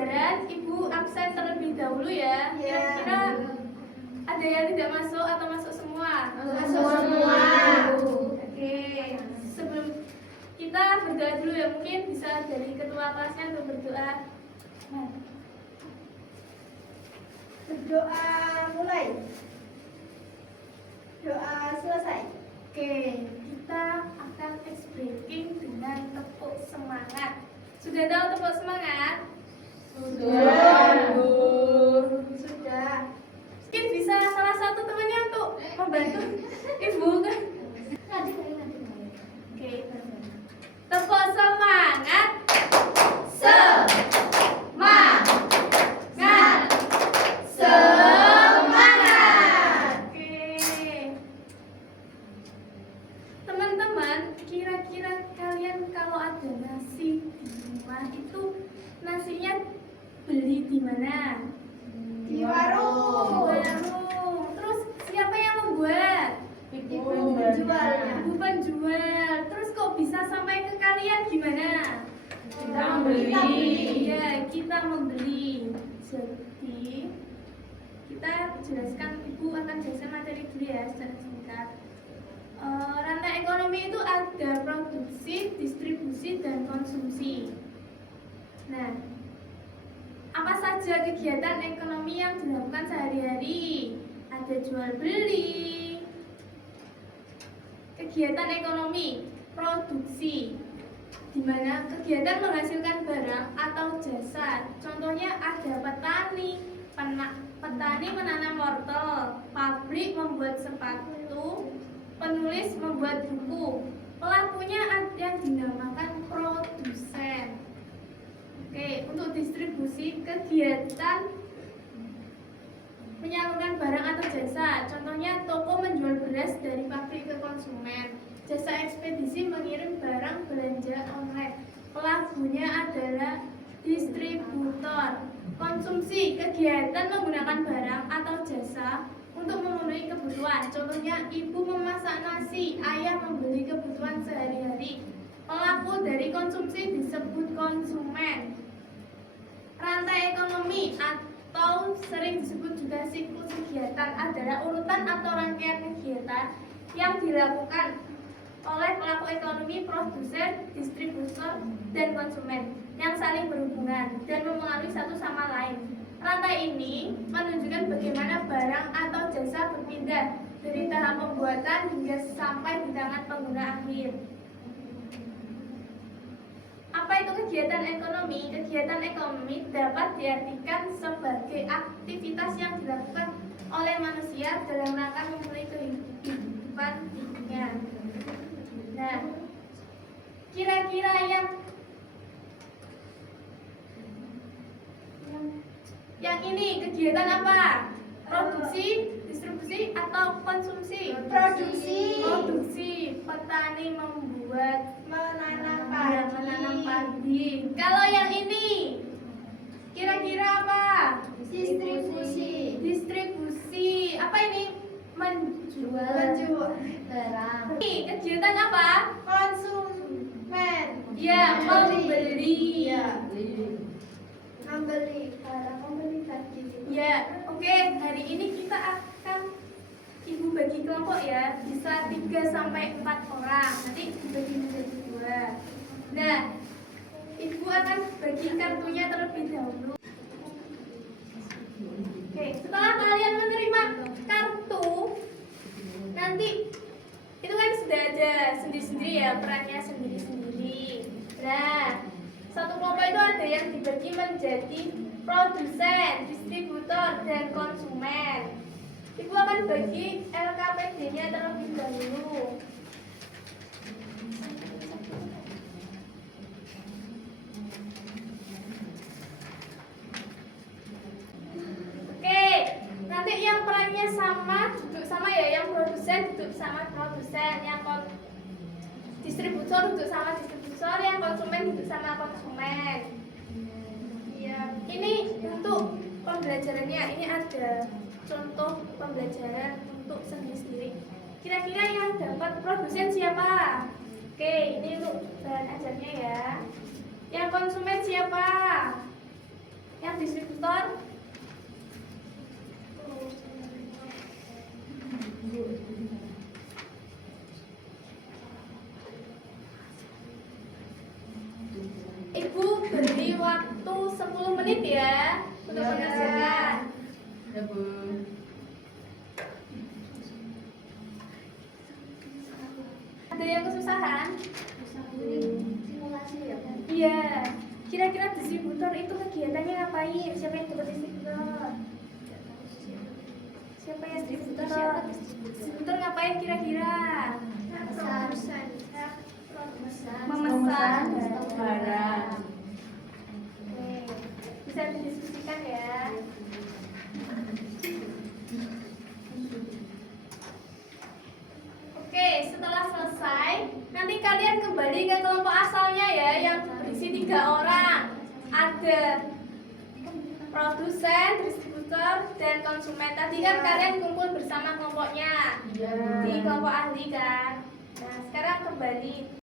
pembelajaran Ibu absen terlebih dahulu ya. Kira-kira ada yang tidak masuk atau masuk semua? Masuk semua. Oke, sebelum kita berdoa dulu ya, mungkin bisa dari ketua kelasnya untuk berdoa. Nah, Berdoa mulai. Doa selesai. oke, kita akan ice breaking dengan tepuk semangat. Sudah tahu tepuk semangat? Sudah. Sudah. Mungkin bisa salah satu temannya untuk membantu Ibu kan? Nanti. Oke, tepuk semangat. Semangat. Oke. Teman-teman, kira-kira kalian kalau ada nasi di rumah itu nasinya beli di mana? Di warung. Terus siapa yang membuat? Ibu penjualnya. Ibu penjual. Terus kok bisa sampai ke kalian gimana? Kita membeli. Ya, kita membeli. Jadi kita jelaskan, Ibu akan jelaskan materi dulu ya secara singkat. Rantai ekonomi itu ada produksi, distribusi, dan konsumsi. Nah, apa saja kegiatan ekonomi yang dilakukan sehari-hari? Ada jual beli. Kegiatan ekonomi produksi, di mana kegiatan menghasilkan barang atau jasa. Contohnya ada petani, petani menanam wortel, pabrik membuat sepatu, penulis membuat buku. Pelakunya yang dinamakan produsen. Oke, untuk distribusi, kegiatan menyalurkan barang atau jasa. Contohnya toko menjual beras dari pabrik ke konsumen. Jasa ekspedisi mengirim barang belanja online. Pelakunya adalah distributor. Konsumsi, kegiatan menggunakan barang atau jasa untuk memenuhi kebutuhan. Contohnya ibu memasak nasi, ayah membeli kebutuhan sehari-hari. Pelaku dari konsumsi disebut konsumen. Rantai ekonomi atau sering disebut juga siklus kegiatan adalah urutan atau rangkaian kegiatan yang dilakukan oleh pelaku ekonomi, produsen, distributor, dan konsumen yang saling berhubungan dan mempengaruhi satu sama lain. Rantai ini menunjukkan bagaimana barang atau jasa berpindah dari tahap pembuatan hingga sampai di tangan pengguna akhir. Apa itu kegiatan ekonomi? Kegiatan ekonomi dapat diartikan sebagai aktivitas yang dilakukan oleh manusia dalam rangka memenuhi kehidupan hidupnya. Nah, kira-kira yang ini kegiatan apa? Produksi, distribusi, atau konsumsi? Produksi. Petani membuat menanam padi. Kalau yang ini kira-kira apa? Distribusi. Apa ini? Menjual barang. Ini kegiatan apa? Konsumen. Ya, membeli. Membeli tadi. Ya, oke. Hari ini kita akan Ibu bagi kelompok ya, bisa 3 sampai 4 orang. Nanti dibagi menjadi 2. Nah, Ibu akan bagi kartunya terlebih dahulu. Oke, setelah kalian menerima kartu, nanti itu kan sudah ada sendiri-sendiri ya, perannya sendiri-sendiri. Nah, satu kelompok itu ada yang dibagi menjadi produsen, distributor, dan konsumen. Ibu akan bagi LKPD-nya terlebih dahulu. Oke, nanti yang perannya sama, duduk sama ya, yang produsen duduk sama produsen, yang distributor duduk sama distributor, yang konsumen duduk sama konsumen. Iya, ini untuk pembelajarannya, ini ada contoh pembelajaran untuk sendiri-sendiri. Kira-kira yang dapat produsen siapa? Oke, ini untuk bahan ajarnya ya. Yang konsumen siapa? menit ya untuk Ya. mengerjakan. Ya, Bu. Ada yang kesusahan? Simulasi ya kan? Iya. Kira-kira distributor itu kegiatannya ngapain? Siapa yang dapat distributor? Siapa yang distributor? Distributor ngapain kira-kira? Pesan. Memesan barang. Oke. Bisa didiskusikan ya. Oke, setelah selesai, nanti kalian kembali ke kelompok asalnya ya, yang berisi 3 orang. Ada produsen, distributor, dan konsumen. Tadi kan kalian kumpul bersama kelompoknya di kelompok ahli kan. Nah, sekarang kembali.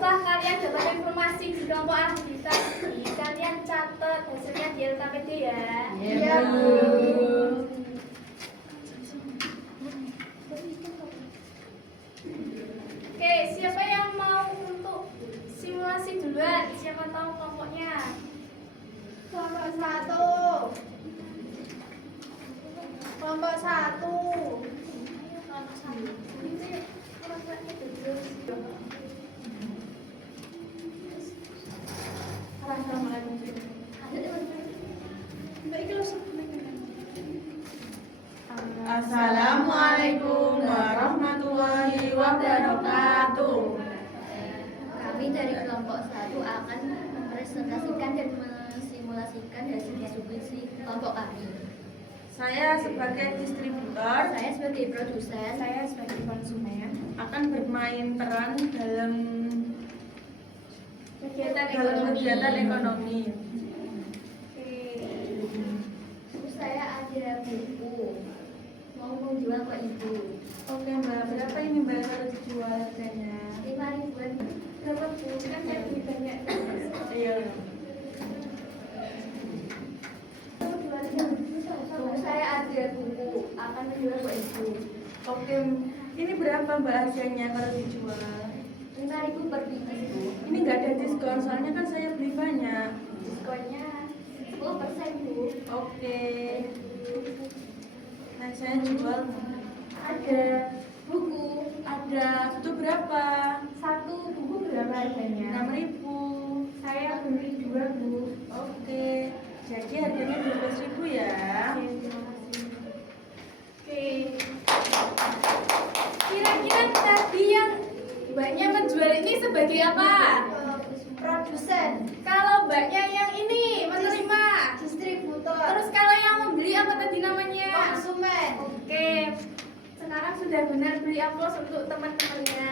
Setelah kalian dapat informasi di kelompok ahli tadi, kalian catat hasilnya di LKPD ya. Iya, Bu. Oke, siapa yang mau untuk simulasi duluan? Siapa tahu kelompoknya? Kelompok 1. Kelompok 1. Assalamualaikum warahmatullahi wabarakatuh. Kami dari kelompok 1 akan mempresentasikan dan mensimulasikan hasil distribusi kelompok kami. Saya sebagai distributor Saya sebagai produsen, Saya sebagai konsumen. akan bermain peran dalam Kegiatan kegiatan ekonomi. Oke. terus saya ada buku mau menjual ke ibu. Oke, Mbak, berapa ini Mbak harus dijual harganya? 5.000-an. Berapa bu? Kan saya lebih banyak. Iya. Buku saya ada buku akan menjual ke ibu. Oke, ini berapa Mbak harganya kalau dijual? 5.000 per biji, Bu. Ini nggak ada diskon, soalnya kan saya beli banyak. Diskonnya 10%, Bu. Oke. Nah, saya jual. Ada Buku Ada itu berapa? satu buku berapa harganya? 6.000. Saya beli 2 bu. Oke. Jadi harganya 12.000 ya. Oke. Kira-kira tadi yang mbaknya menjual ini sebagai apa? Produsen. Kalau mbaknya yang ini menerima. Distributor. Terus kalau yang membeli apa tadi namanya? Konsumen. Oke. Sekarang sudah benar beli aplaus untuk teman-temannya.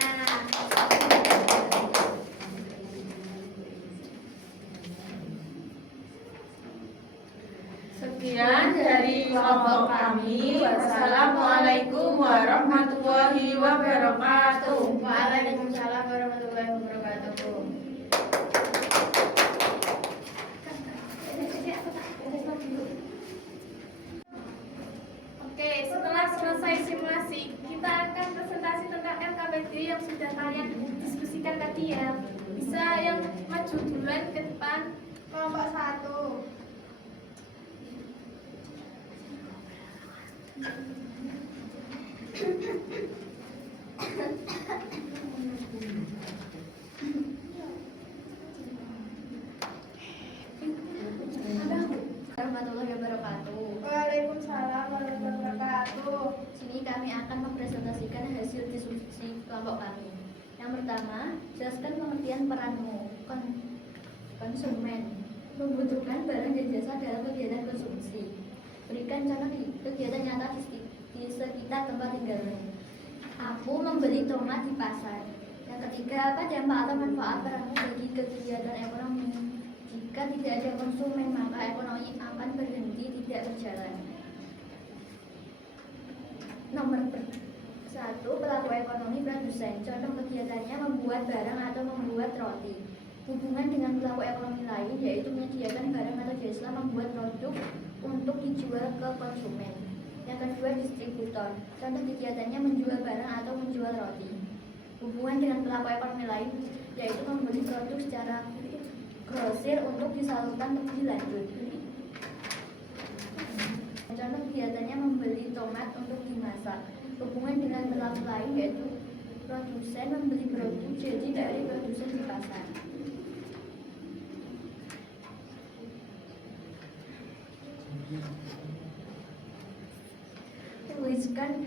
Sekian dari kelompok kami. Wassalamualaikum warahmatullahi wabarakatuh. Waalaikumsalam warahmatullahi wabarakatuh. Oke, setelah selesai simulasi, kita akan presentasi tentang LKPD yang sudah kalian diskusikan tadi ya. Bisa yang maju duluan ke depan. Kelompok 1. warahmatullahi wabarakatuh. Waalaikumsalam warahmatullahi wabarakatuh. Sini kami akan mempresentasikan hasil diskusi kelompok kami. Yang pertama, jelaskan pengertian peranmu. Konsumen membutuhkan barang dan jasa dalam kegiatan konsumsi. Berikan contoh di kegiatan nyata di sekitar tempat tinggalmu. Aku membeli tomat di pasar. Yang ketiga, apa dampak atau manfaat peranmu bagi kegiatan ekonomi? Jika tidak ada konsumen, maka ekonomi akan berhenti tidak berjalan. Nomor 1, pelaku ekonomi produsen. Contoh kegiatannya membuat barang atau membuat roti. Hubungan dengan pelaku ekonomi lain yaitu menyediakan barang atau jasa membuat produk untuk dijual ke konsumen. Yang kedua, distributor. Contoh kegiatannya menjual barang atau menjual roti. Hubungan dengan pelaku ekonomi lain yaitu membeli produk secara grosir untuk disalurkan lebih lanjut. Contoh kegiatannya membeli tomat untuk dimasak. Hubungan dengan pelaku lain yaitu produsen membeli produk jadi dari produsen di pasar. Tuliskan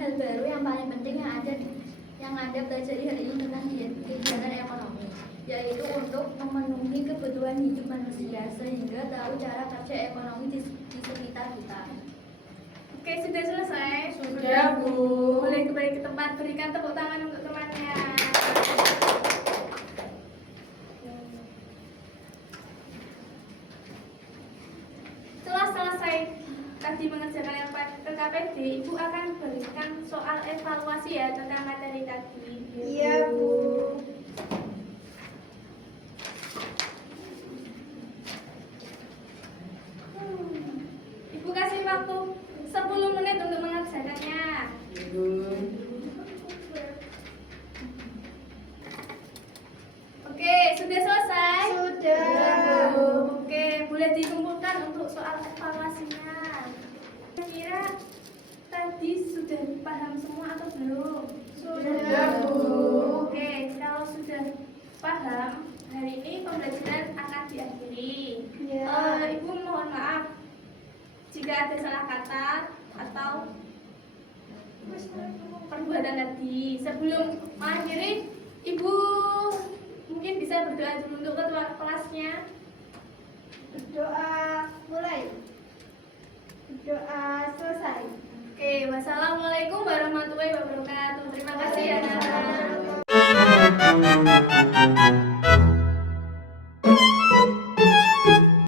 hal baru yang paling penting yang Anda pelajari hari ini tentang kegiatan ekonomi, yaitu untuk memenuhi kebutuhan hidup manusia sehingga tahu cara kerja ekonomi di sekitar kita. Oke, sudah selesai. Sudah, Bu. Boleh kembali ke tempat, berikan tepuk tangan untuk temannya. Setelah selesai tadi mengerjakan LKPD, Ibu akan berikan soal evaluasi ya tentang materi tadi. Iya, Bu. Ibu kasih waktu 10 menit untuk mengerjakannya. Oke, sudah selesai? Sudah. Oke, boleh dikumpulkan untuk soal evaluasinya. Kira tadi sudah paham semua atau belum? Sudah, Bu. Oke, kalau sudah paham, hari ini pembelajaran akan diakhiri. Ya. Ibu mohon maaf jika ada salah kata atau perbuatan tadi. Sebelum mengakhiri, Ibu mungkin bisa berdoa dulu untuk ketua kelasnya. Doa mulai. Doa selesai. Oke, wassalamualaikum warahmatullahi wabarakatuh. Terima kasih ya, Nana.